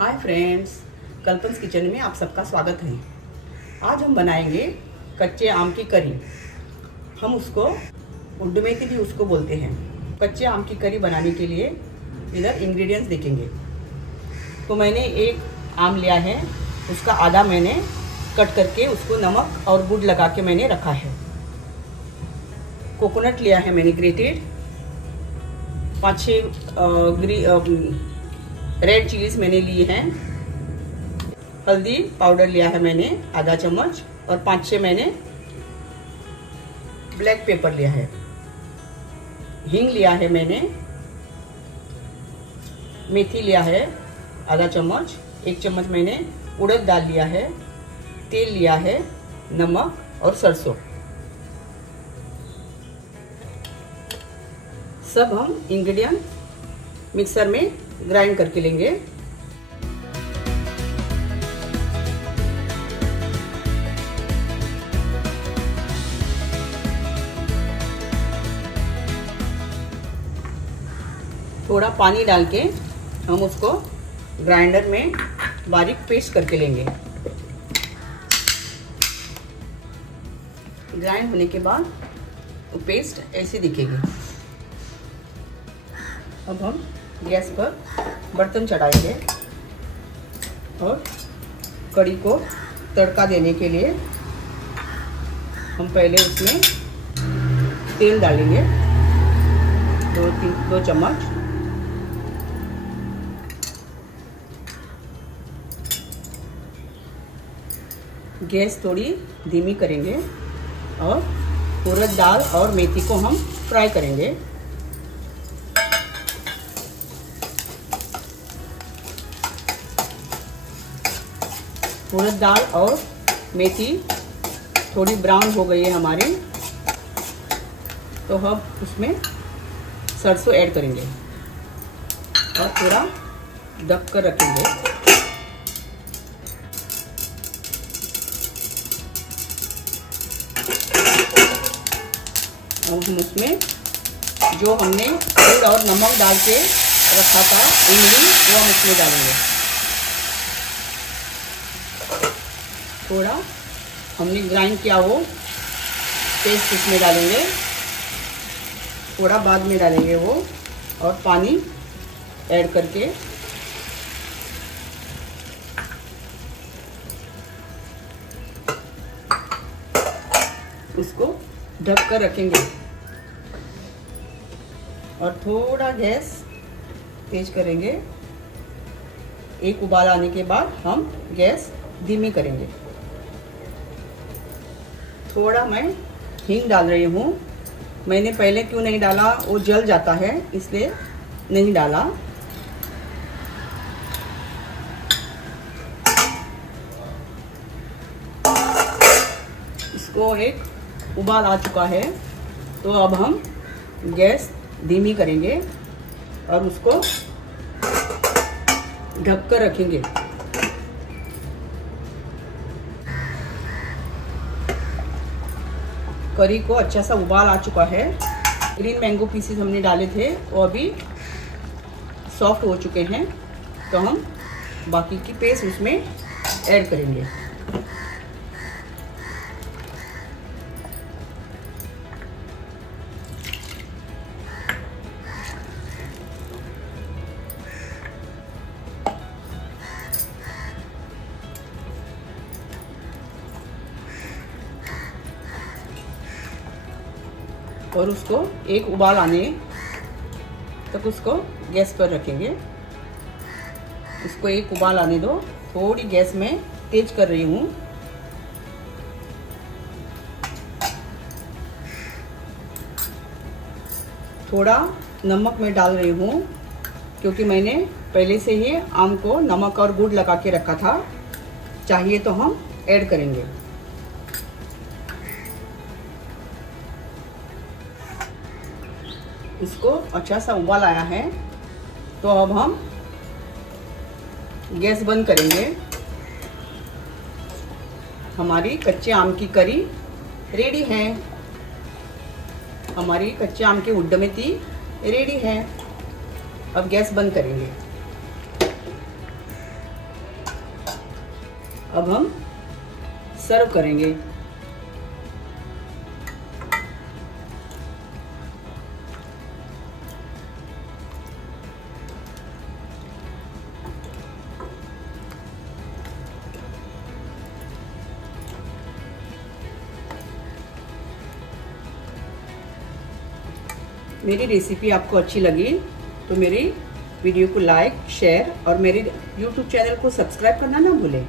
Hi friends, कल्पन्स kitchen में आप सबका स्वागत है। आज हम बनाएंगे कच्चे आम की करी। हम उसको उड्ड मेथी भी उसको बोलते हैं। कच्चे आम की करी बनाने के लिए इधर इंग्रेडिएंट्स देखेंगे। तो मैंने एक आम लिया है, उसका आधा मैंने कट करके उसको नमक और गुड़ लगा के मैंने रखा है। कोकोनट लिया है मैंने ग्रेटेड। 5-6 रेड चिलीज मैंने लिए हैं। हल्दी पाउडर लिया है मैंने आधा चम्मच, और 5-6 मैंने ब्लैक पेपर लिया है। हींग लिया है मैंने। मेथी लिया है आधा चम्मच। 1 चम्मच मैंने उड़द दाल लिया है। तेल लिया है, नमक और सरसों। सब हम इंग्रेडिएंट मिक्सर में ग्राइंड करके लेंगे। थोड़ा पानी डाल के हम उसको ग्राइंडर में बारीक पेस्ट करके लेंगे। ग्राइंड होने के बाद वो पेस्ट ऐसी दिखेगी। अब हम गैस पर बर्तन चढ़ाएंगे और कड़ी को तड़का देने के लिए हम पहले उसमें तेल डालेंगे 2 चम्मच। गैस थोड़ी धीमी करेंगे और उड़द दाल और मेथी को हम फ्राई करेंगे। उड़द दाल और मेथी थोड़ी ब्राउन हो गई है हमारी, तो हम उसमें सरसों ऐड करेंगे और थोड़ा ढक कर रखेंगे। और हम उसमें जो हमने तेल और नमक डाल के रखा था इमली, वो हम उसमें डालेंगे। थोड़ा हमने ग्राइंड किया वो पेस्ट इसमें डालेंगे। थोड़ा बाद में डालेंगे वो, और पानी ऐड करके उसको ढक कर रखेंगे और थोड़ा गैस तेज करेंगे। एक उबाल आने के बाद हम गैस धीमी करेंगे। थोड़ा मैं हींग डाल रही हूँ। मैंने पहले क्यों नहीं डाला, वो जल जाता है इसलिए नहीं डाला। इसको एक उबाल आ चुका है, तो अब हम गैस धीमी करेंगे और उसको ढक कर रखेंगे। करी को अच्छा सा उबाल आ चुका है। ग्रीन मैंगो पीसेस हमने डाले थे, वो अभी सॉफ्ट हो चुके हैं, तो हम बाकी की पेस्ट उसमें ऐड करेंगे। और उसको एक उबाल आने तक उसको गैस पर रखेंगे। उसको एक उबाल आने दो। थोड़ी गैस में तेज कर रही हूँ। थोड़ा नमक मैं डाल रही हूँ, क्योंकि मैंने पहले से ही आम को नमक और गुड़ लगा के रखा था। चाहिए तो हम ऐड करेंगे। इसको अच्छा सा उबाल आया है, तो अब हम गैस बंद करेंगे। हमारी कच्चे आम की करी रेडी है। हमारी कच्चे आम की उड्ड मेथी रेडी है। अब गैस बंद करेंगे। अब हम सर्व करेंगे। मेरी रेसिपी आपको अच्छी लगी तो मेरी वीडियो को लाइक, शेयर और मेरे YouTube चैनल को सब्सक्राइब करना ना भूलें।